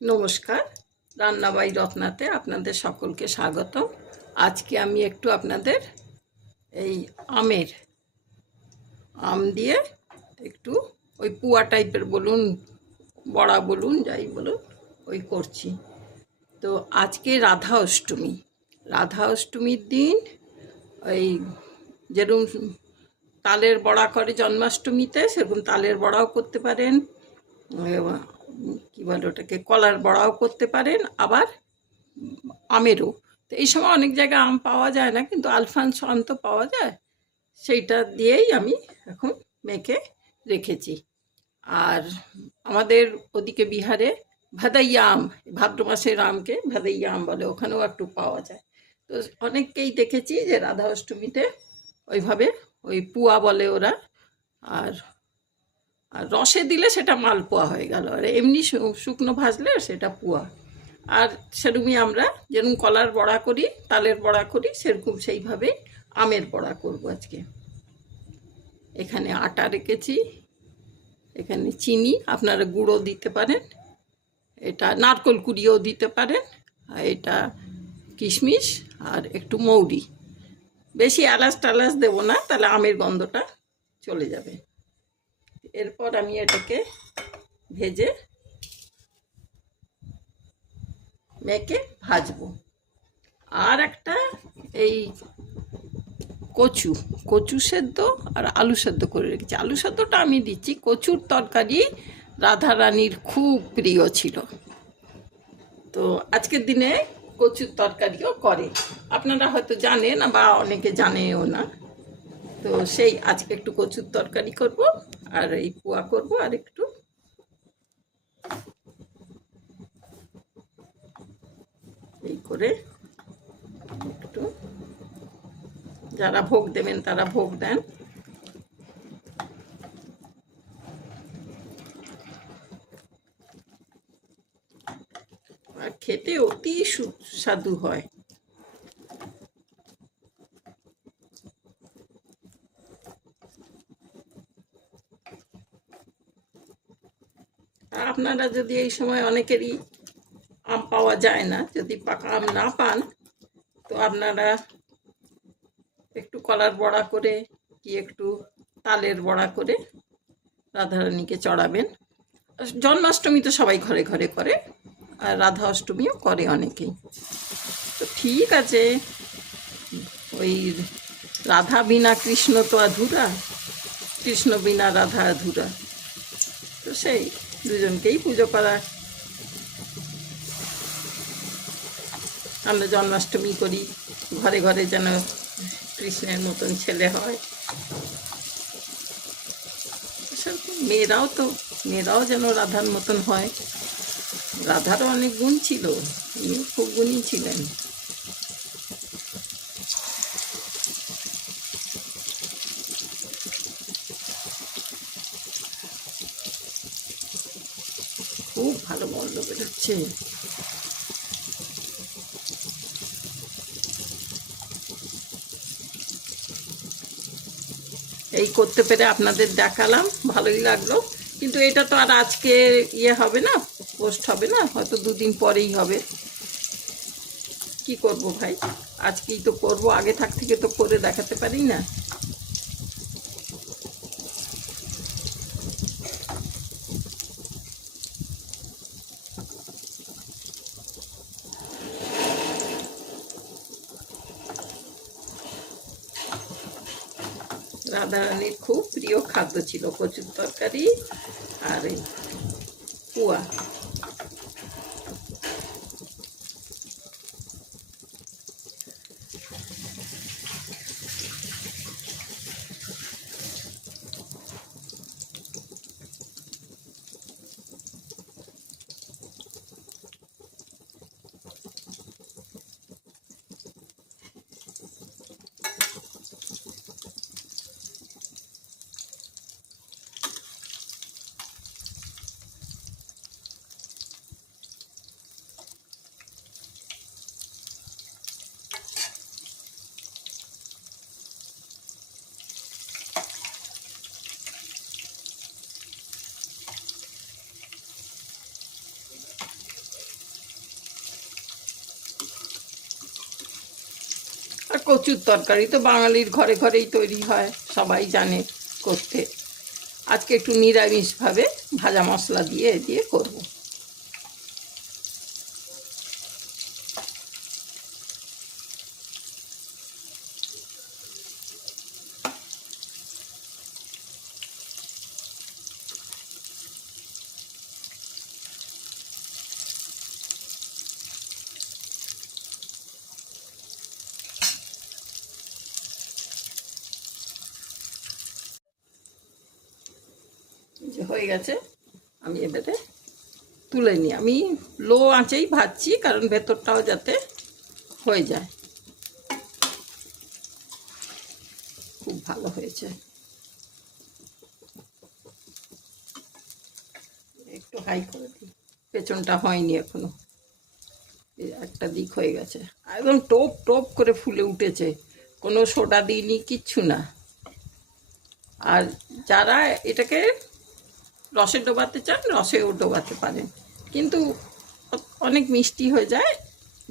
নমস্কার, রান্না বাই রত্নাতে আপনাদের সকলকে স্বাগত। আজকে আমি একটু আপনাদের এই আম দিয়ে একটু ওই পুয়া টাইপের বলুন, বড়া বলুন, যাই বলুন, ওই করছি। তো আজকে রাধা অষ্টমীর দিন ওই যেরকম তালের বড়া করে জন্মাষ্টমীতে, সেরকম তালের বড়াও করতে পারেন, কী বলে ওটাকে, কলার বড়াও করতে পারেন, আবার আমেরও। তো এই সময় অনেক জায়গায় আম পাওয়া যায় না, কিন্তু আলফানসো আম তো পাওয়া যায়, সেইটা দিয়েই আমি এখন মেখে রেখেছি। আর আমাদের ওদিকে বিহারে ভাদাইয়া আম, ভাদ্র মাসের আমকে ভাদাইয়া আম বলে, ওখানেও একটু পাওয়া যায়। তো অনেককেই দেখেছি যে রাধা অষ্টমীতে ওইভাবে ওই পুয়া বলে ওরা, আর আর রসে দিলে সেটা মালপোয়া হয়ে গেল, আর এমনি শুকনো ভাজলে সেটা পুয়া। আর সেরকমই আমরা যেরকম কলার বড়া করি, তালের বড়া করি, সেরকম সেইভাবেই আমের বড়া করব আজকে। এখানে আটা রেখেছি, এখানে চিনি, আপনারা গুঁড়ো দিতে পারেন, এটা নারকোল কুড়িয়েও দিতে পারেন, আর এটা কিশমিশ আর একটু মৌরি। বেশি এলাচ টালাচ দেবো না, তাহলে আমের গন্ধটা চলে যাবে। এরপর আমি এটাকে ভেজে মেখে ভাজবো। আর একটা এই কচু কচু সেদ্ধ আর আলু সেদ্ধ করে রেখেছি। আলু সেদ্ধটা আমি দিচ্ছি, কচুর তরকারি রাধারানীর খুব প্রিয় ছিল, তো আজকের দিনে কচুর তরকারিও করে, আপনারা হয়তো জানেন বা অনেকে জানেও না। তো সেই আজকে একটু কচুর তরকারি করব, আর এই পোয়া করব, আর একটু এই করে একটু যারা ভোগ দেবেন তারা ভোগ দেন। আর খেতে অতি সুস্বাদু হয়। আপনারা যদি এই সময় অনেকেরই আম পাওয়া যায় না, যদি পাকা আম না পান, তো আপনারা একটু কলার বড়া করে কি একটু তালের বড়া করে রাধারানীকে চড়াবেন। জন্মাষ্টমী তো সবাই ঘরে ঘরে করে, আর রাধা অষ্টমীও করে অনেকেই। তো ঠিক আছে, ওই রাধা বিনা কৃষ্ণ তো আধুরা, কৃষ্ণ বিনা রাধা আধুরা। তো সেই দুজনকেই পুজো করা। আমরা জন্মাষ্টমী করি, ঘরে ঘরে যেন কৃষ্ণের মতন ছেলে হয়, মেয়েরাও যেন রাধার মতন হয়। রাধারও অনেক গুণ ছিল, উনিও খুব গুণী ছিলেন। খুব ভালো গন্ধ বেরোচ্ছে। এই করতে পেরে আপনাদের দেখালাম, ভালোই লাগলো। কিন্তু এটা তো আর আজকে ইয়ে হবে না, পোস্ট হবে না, হয়তো দুদিন পরেই হবে। কি করব ভাই, আজকেই তো করব, আগে থেকে তো করে দেখাতে পারি না। রাধারানীর খুব প্রিয় খাদ্য ছিল কচুর তরকারি আর এই পুয়া। আর কচুর তরকারি তো বাঙালির ঘরে ঘরেই তৈরি হয়, সবাই জানে করতে। আজকে একটু নিরামিষভাবে ভাজা মশলা দিয়ে দিয়ে করব। যে হয়ে গেছে, আমি এবারে তুলে নিই। আমি লো আঁচেই ভাজছি, কারণ ভেতরটাও যাতে হয়ে যায়। খুব ভালো হয়েছে। একটু হাই করে দিই, পেছনটা হয়নি এখনো। একটা দিক হয়ে গেছে, একদম টোপ টোপ করে ফুলে উঠেছে, কোনো সোডা দিইনি, কিচ্ছু না। আর যারা এটাকে রসে ডোবাতে চান রসেও ডোবাতে পারেন, কিন্তু অনেক মিষ্টি হয়ে যায়।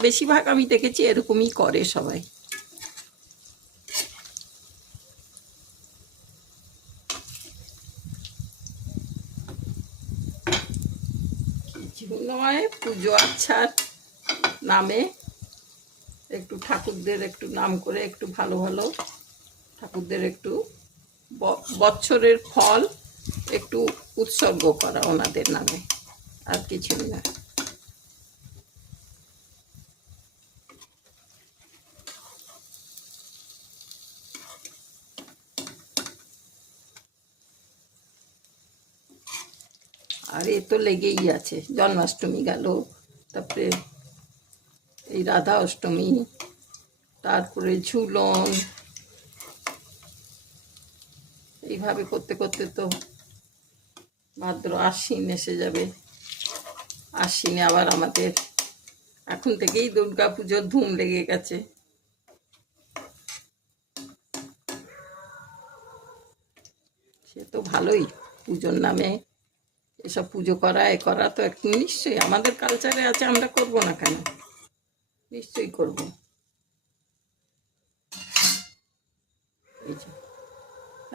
বেশিরভাগ আমি দেখেছি এরকমই করে সবাই। কিছু নয়, পুজো আচ্ছার নামে একটু ঠাকুরদের একটু নাম করে একটু ভালো ভালো ঠাকুরদের একটু বছরের ফল একটু উৎসর্গ করা ওনাদের নামে, আর কিছুই না। আর এ তো লেগেই আছে, জন্মাষ্টমী গেল, তারপরে এই রাধা অষ্টমী, তারপরে ঝুলন, এইভাবে করতে করতে তো ভাদ্র আশ্বিন এসে যাবে। আশ্বিনে আবার আমাদের এখন থেকেই দুর্গা পুজোর ধুম লেগে গেছে। সে তো ভালোই, পুজোর নামে এসব পুজো করা এ করা তো একটু নিশ্চয়ই আমাদের কালচারে আছে, আমরা করব না কেন? নিশ্চয়ই করব। এই যে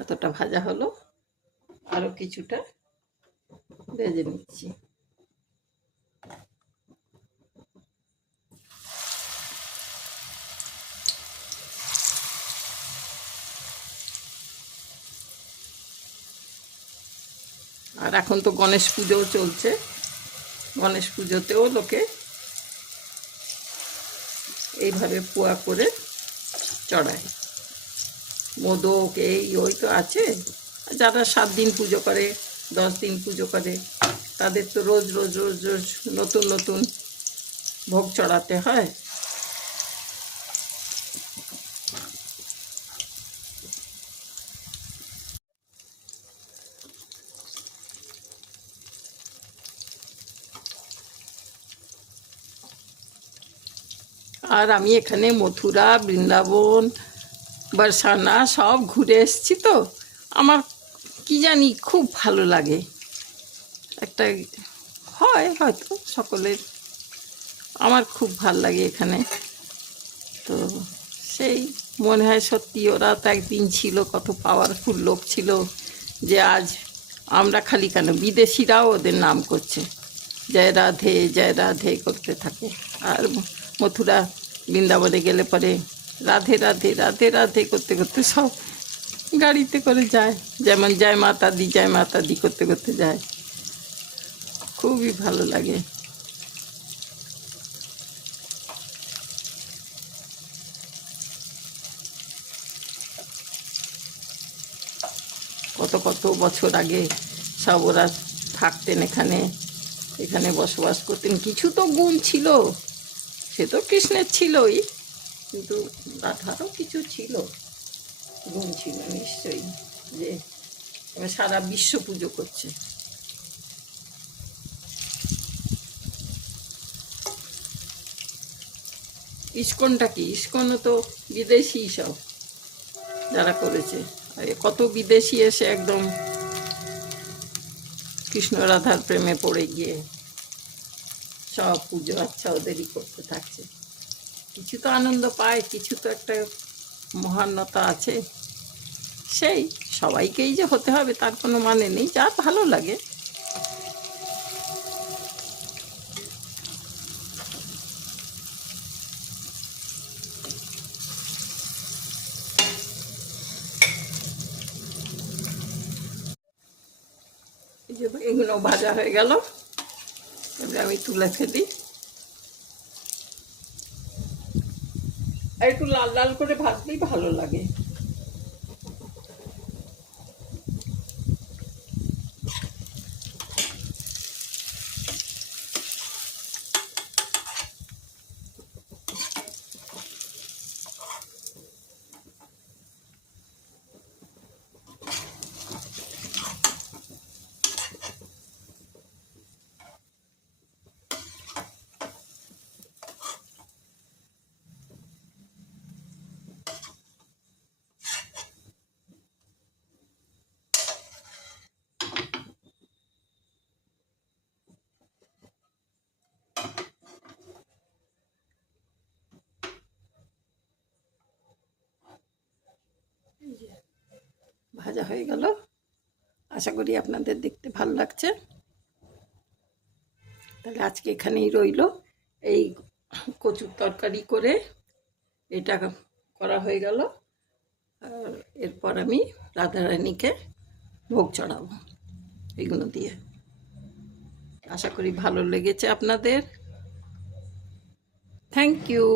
এতটা ভাজা হলো, আরো কিছুটা ভেজে নিচ্ছি। আর এখন তো গণেশ পুজোও চলছে, গণেশ পুজোতেও লোকে এইভাবে পোয়া করে চড়ায়। মোদক এই ওই তো আছে। যারা 7 দিন পুজো করে, 10 দিন পুজো করে, তাদের তো রোজ রোজ রোজ রোজ নতুন নতুন ভোগ চড়াতে হয়। আর আমি এখানে মথুরা, বৃন্দাবন, বরসানা সব ঘুরে এসেছি, তো আমার কি জানি খুব ভালো লাগে। একটা হয় হয়তো সকলের, আমার খুব ভাল লাগে এখানে। তো সেই মনে হয় সত্যি ওরা তো একদিন ছিল, কত পাওয়ারফুল লোক ছিল, যে আজ আমরা খালি কেন, বিদেশিরাও ওদের নাম করছে, জয় রাধে করতে থাকে। আর মথুরা বৃন্দাবনে গেলে পরে রাধে রাধে রাধে রাধে করতে করতে সব গাড়িতে করে যায়, যেমন জয় মাতা দি করতে করতে যায়। খুবই ভালো লাগে। কত কত বছর আগে সব ওরা থাকতেন এখানে, এখানে বসবাস করতেন। কিছু তো গুণ ছিল, সে তো কৃষ্ণের ছিলই, কিন্তু রাধারও কিছু ছিল, গুণ ছিল নিশ্চয়ই, যে সারা বিশ্ব পুজো করছে। ইস্কনটা কি? ইস্কনও তো বিদেশি সব যারা করেছে। কত বিদেশি এসে একদম কৃষ্ণ রাধার প্রেমে পড়ে গিয়ে সব পুজো আচ্ছা ওদেরই করতে থাকছে। কিছু তো আনন্দ পায়, কিছু তো একটা মহানতা আছে। সেই সবাইকেই যে হতে হবে তার কোনো মানে নেই, যার ভালো লাগে। এই যে এগুলো ভাজা হয়ে গেল, এবার আমি তুলে ফেলি। আর একটু লাল লাল করে ভাজলেই ভালো লাগে। ভাজা হয়ে গেল, আশা করি আপনাদের দেখতে ভালো লাগছে। তাহলে আজকে এখানেই রইল। এই কচুর তরকারি করে এটা করা হয়ে গেল। আর এরপর আমি রাধারানীকে ভোগ চড়াবো এগুলো দিয়ে। আশা করি ভালো লেগেছে আপনাদের। Thank you.